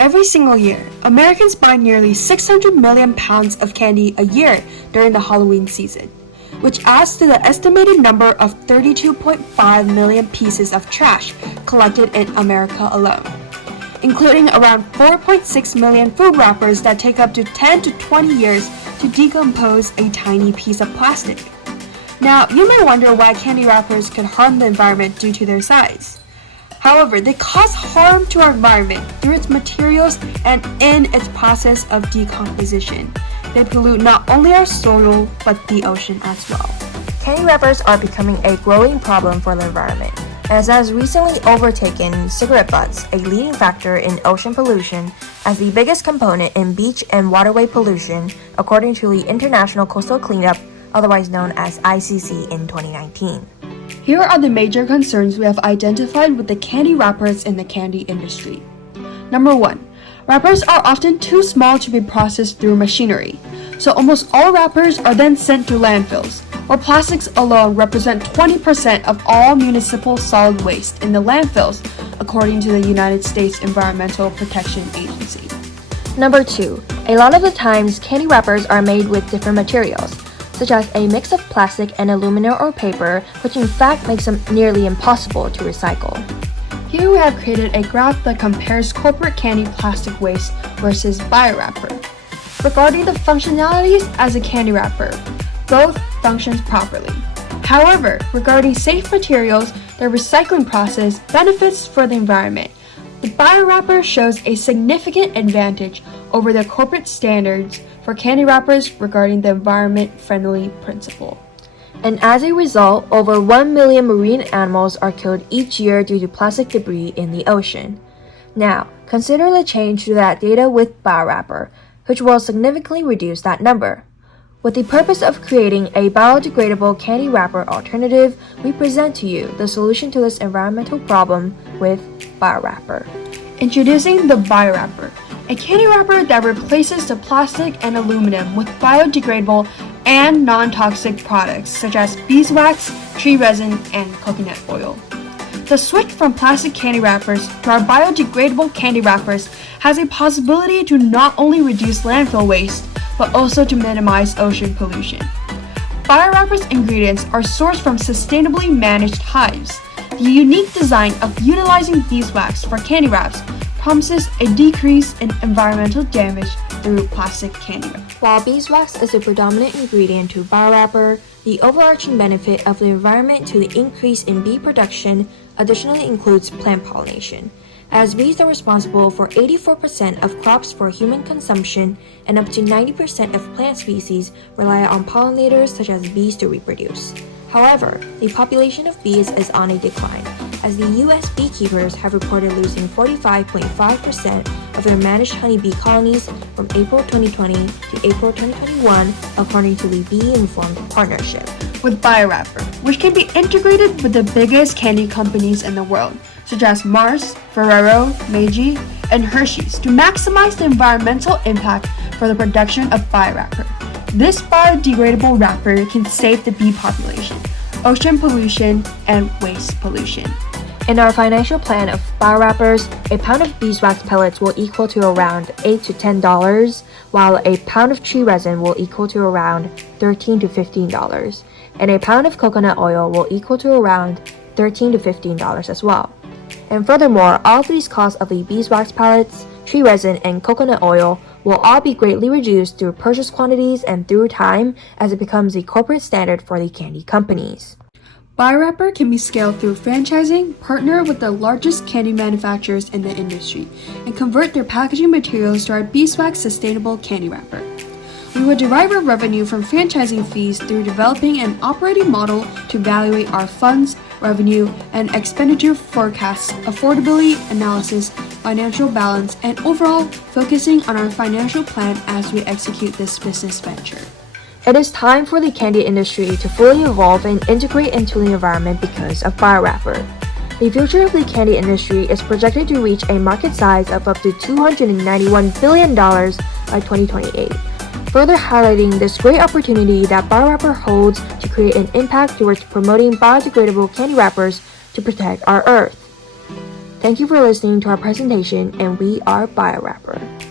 Every single year, Americans buy nearly 600 million pounds of candy a year during the Halloween season, which adds to the estimated number of 32.5 million pieces of trash collected in America alone, including around 4.6 million food wrappers that take up to 10 to 20 years to decompose a tiny piece of plastic. Now, you may wonder why candy wrappers could harm the environment due to their size. However, they cause harm to our environment through its materials and in its process of decomposition. They pollute not only our soil, but the ocean as well. Candy wrappers are becoming a growing problem for the environment, as it has recently overtaken cigarette butts, a leading factor in ocean pollution, as the biggest component in beach and waterway pollution, according to the International Coastal Cleanup, otherwise known as ICC, in 2019. Here are the major concerns we have identified with the candy wrappers in the candy industry. Number 1. Wrappers are often too small to be processed through machinery, so almost all wrappers are then sent to landfills, where plastics alone represent 20% of all municipal solid waste in the landfills, according to the United States Environmental Protection Agency. Number 2. A lot of the times, candy wrappers are made with different materials, such as a mix of plastic and aluminum or paper, which in fact makes them nearly impossible to recycle. Here we have created a graph that compares corporate candy plastic waste versus biowrapper. Regarding the functionalities as a candy wrapper, both functions properly. However, regarding safe materials, their recycling process benefits for the environment. The biowrapper shows a significant advantage over the corporate standards for candy wrappers regarding the environment-friendly principle. And as a result, over 1 million marine animals are killed each year due to plastic debris in the ocean. Now, consider the change to that data with biowrapper, which will significantly reduce that number. With the purpose of creating a biodegradable candy wrapper alternative, we present to you the solution to this environmental problem with biowrapper. Introducing the biowrapper, a candy wrapper that replaces the plastic and aluminum with biodegradable and non-toxic products such as beeswax, tree resin, and coconut oil. The switch from plastic candy wrappers to our biodegradable candy wrappers has a possibility to not only reduce landfill waste, but also to minimize ocean pollution. Biowrapper's ingredients are sourced from sustainably managed hives. The unique design of utilizing beeswax for candy wraps promises a decrease in environmental damage through plastic candy wrap. While beeswax is the predominant ingredient to biowrapper, the overarching benefit of the environment to the increase in bee production additionally includes plant pollination, as bees are responsible for 84% of crops for human consumption and up to 90% of plant species rely on pollinators such as bees to reproduce. However, the population of bees is on a decline, as the U.S. beekeepers have reported losing 45.5% of their managed honeybee colonies from April 2020 to April 2021, according to the Bee Informed Partnership. With biowrapper, which can be integrated with the biggest candy companies in the world, such as Mars, Ferrero, Meiji, and Hershey's, to maximize the environmental impact for the production of biowrapper. This biodegradable wrapper can save the bee population, ocean pollution, and waste pollution. In our financial plan of biowrappers, a pound of beeswax pellets will equal to around $8 to $10, while a pound of tree resin will equal to around $13 to $15, and a pound of coconut oil will equal to around $13 to $15 as well. And furthermore, all these costs of the beeswax pellets, tree resin, and coconut oil will all be greatly reduced through purchase quantities and through time as it becomes the corporate standard for the candy companies. Biowrapper can be scaled through franchising, partner with the largest candy manufacturers in the industry, and convert their packaging materials to our beeswax sustainable candy wrapper. We will derive our revenue from franchising fees through developing an operating model to evaluate our funds, revenue, and expenditure forecasts, affordability analysis, financial balance, and overall focusing on our financial plan as we execute this business venture. It is time for the candy industry to fully evolve and integrate into the environment because of biowrapper. The future of the candy industry is projected to reach a market size of up to $291 billion by 2028, further highlighting this great opportunity that biowrapper holds to create an impact towards promoting biodegradable candy wrappers to protect our Earth. Thank you for listening to our presentation, and we are BioWrapper.